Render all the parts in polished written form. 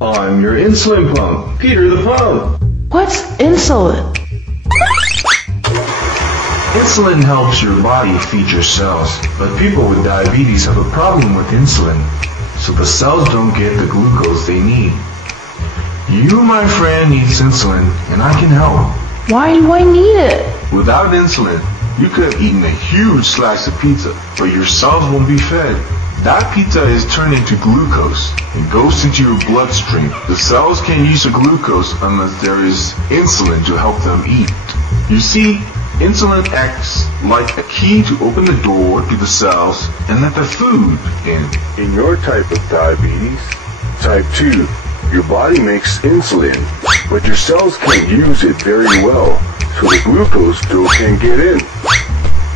I'm your insulin pump, Peter the Pump. What's insulin? Insulin helps your body feed your cells, but people with diabetes have a problem with insulin, so the cells don't get the glucose they need. You, my friend, needs insulin, and I can help. Why do I need it? Without insulin, you could have eaten a huge slice of pizza, but your cells won't be fed. That pizza is turned into glucose. It goes into your bloodstream. The cells can't use the glucose unless there is insulin to help them eat. You see, insulin acts like a key to open the door to the cells and let the food in. In your type of diabetes, type 2, your body makes insulin, but your cells can't use it very well, so the glucose still can't get in,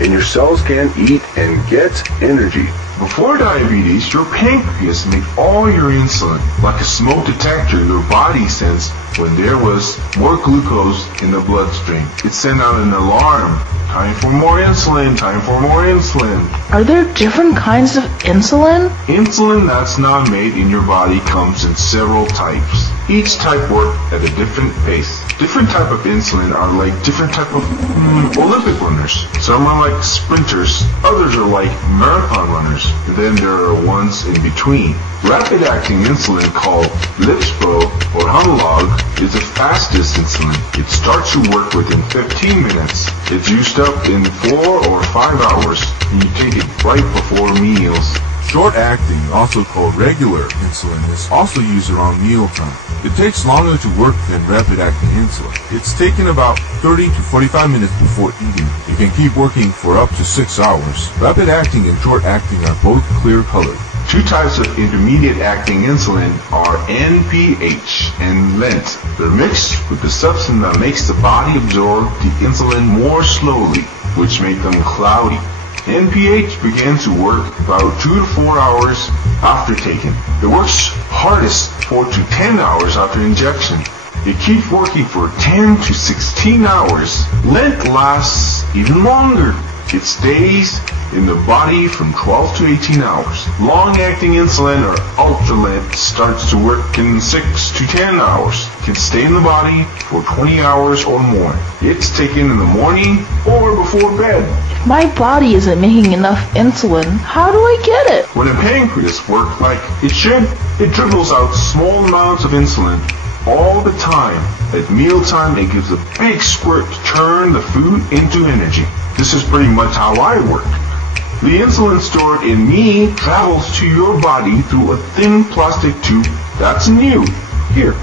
and your cells can't eat and get energy. Before diabetes, your pancreas made all your insulin. Like a smoke detector, your body sensed when there was more glucose in the bloodstream. It sent out an alarm. Time for more insulin, time for more insulin. Are there different kinds of insulin? Insulin that's not made in your body comes in several types. Each type works at a different pace. Different type of insulin are like different type of Olympic runners. Some are like sprinters, others are like marathon runners. And then there are ones in between. Rapid-acting insulin called Lispro or Humalog is the fastest insulin. It starts to work within 15 minutes. It's used up in 4 or 5 hours, and you take it right before meals. Short-acting, also called regular insulin, is also used around mealtime. It takes longer to work than rapid-acting insulin. It's taken about 30 to 45 minutes before eating. It can keep working for up to 6 hours. Rapid-acting and short-acting are both clear-colored. Two types of intermediate-acting insulin are NPH and Lent. They're mixed with the substance that makes the body absorb the insulin more slowly, which make them cloudy. NPH begins to work about 2 to 4 hours after taking. It works hardest 4 to 10 hours after injection. It keeps working for 10 to 16 hours. Lent lasts even longer. It stays in the body from 12 to 18 hours. Long-acting insulin or ultra-lent starts to work in 6 to 10 hours. It can stay in the body for 20 hours or more. It's taken in the morning or before bed. If my body isn't making enough insulin, how do I get it? When a pancreas works like it should, it dribbles out small amounts of insulin all the time. At mealtime, it gives a big squirt to turn the food into energy. This is pretty much how I work. The insulin stored in me travels to your body through a thin plastic tube that's new. Here,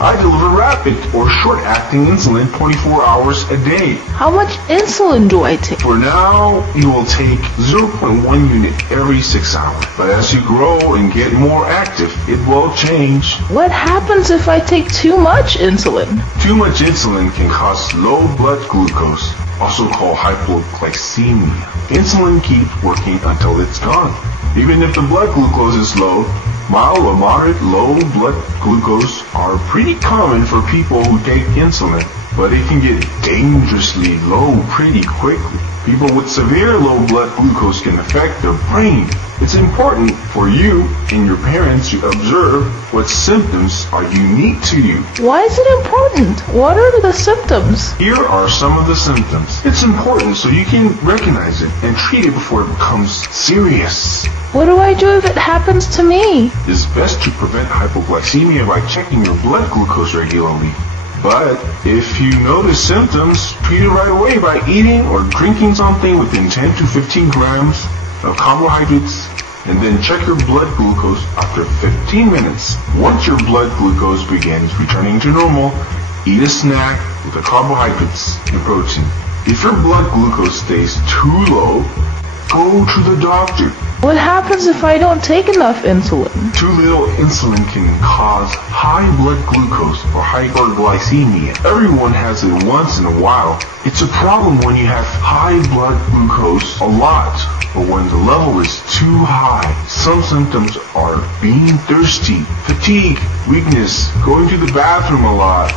I deliver rapid or short-acting insulin 24 hours a day. How much insulin do I take? For now, you will take 0.1 unit every 6 hours. But as you grow and get more active, it will change. What happens if I take too much insulin? Too much insulin can cause low blood glucose, also called hypoglycemia. Insulin keeps working until it's gone. Even if the blood glucose is low, mild or moderate low blood glucose are pretty common for people who take insulin, but it can get dangerously low pretty quickly. People with severe low blood glucose can affect their brain. It's important for you and your parents to observe what symptoms are unique to you. Why is it important? What are the symptoms? Here are some of the symptoms. It's important so you can recognize it and treat it before it becomes serious. What do I do if it happens to me? It's best to prevent hypoglycemia by checking your blood glucose regularly. But if you notice symptoms, treat it right away by eating or drinking something within 10 to 15 grams of carbohydrates, and then check your blood glucose after 15 minutes. Once your blood glucose begins returning to normal, eat a snack with the carbohydrates and protein. If your blood glucose stays too low, go to the doctor. What happens if I don't take enough insulin? Too little insulin can cause high blood glucose or hyperglycemia. Everyone has it once in a while. It's a problem when you have high blood glucose a lot, but when the level is too high. Some symptoms are being thirsty, fatigue, weakness, going to the bathroom a lot,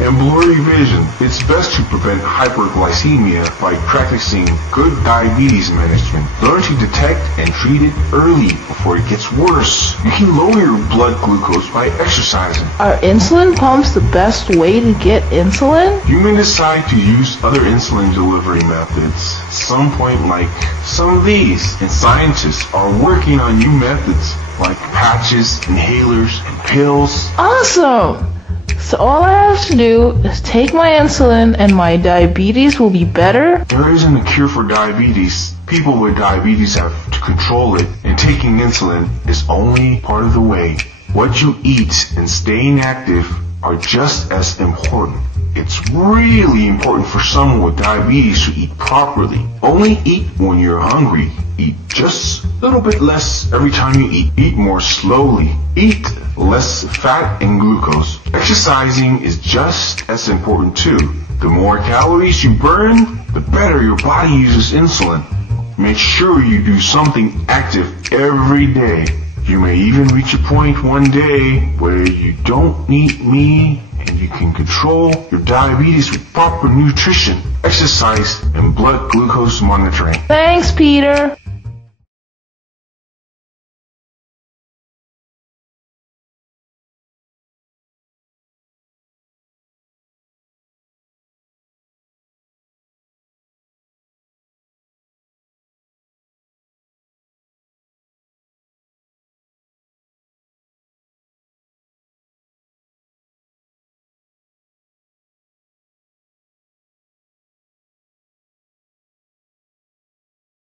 and blurry vision. It's best to prevent hyperglycemia by practicing good diabetes management. Learn to detect and treat it early before it gets worse. You can lower your blood glucose by exercising. Are insulin pumps the best way to get insulin? You may decide to use other insulin delivery methods at some point, like some of these, and scientists are working on new methods like patches, inhalers, and pills. Awesome! So all I have to do is take my insulin and my diabetes will be better? There isn't a cure for diabetes. People with diabetes have to control it, and taking insulin is only part of the way. What you eat and staying active are just as important. It's really important for someone with diabetes to eat properly. Only eat when you're hungry. Eat just a little bit less every time you eat. Eat more slowly. Eat less fat and glucose. Exercising is just as important too. The more calories you burn, the better your body uses insulin. Make sure you do something active every day. You may even reach a point one day where you don't need me and you can control your diabetes with proper nutrition, exercise, and blood glucose monitoring. Thanks, Peter.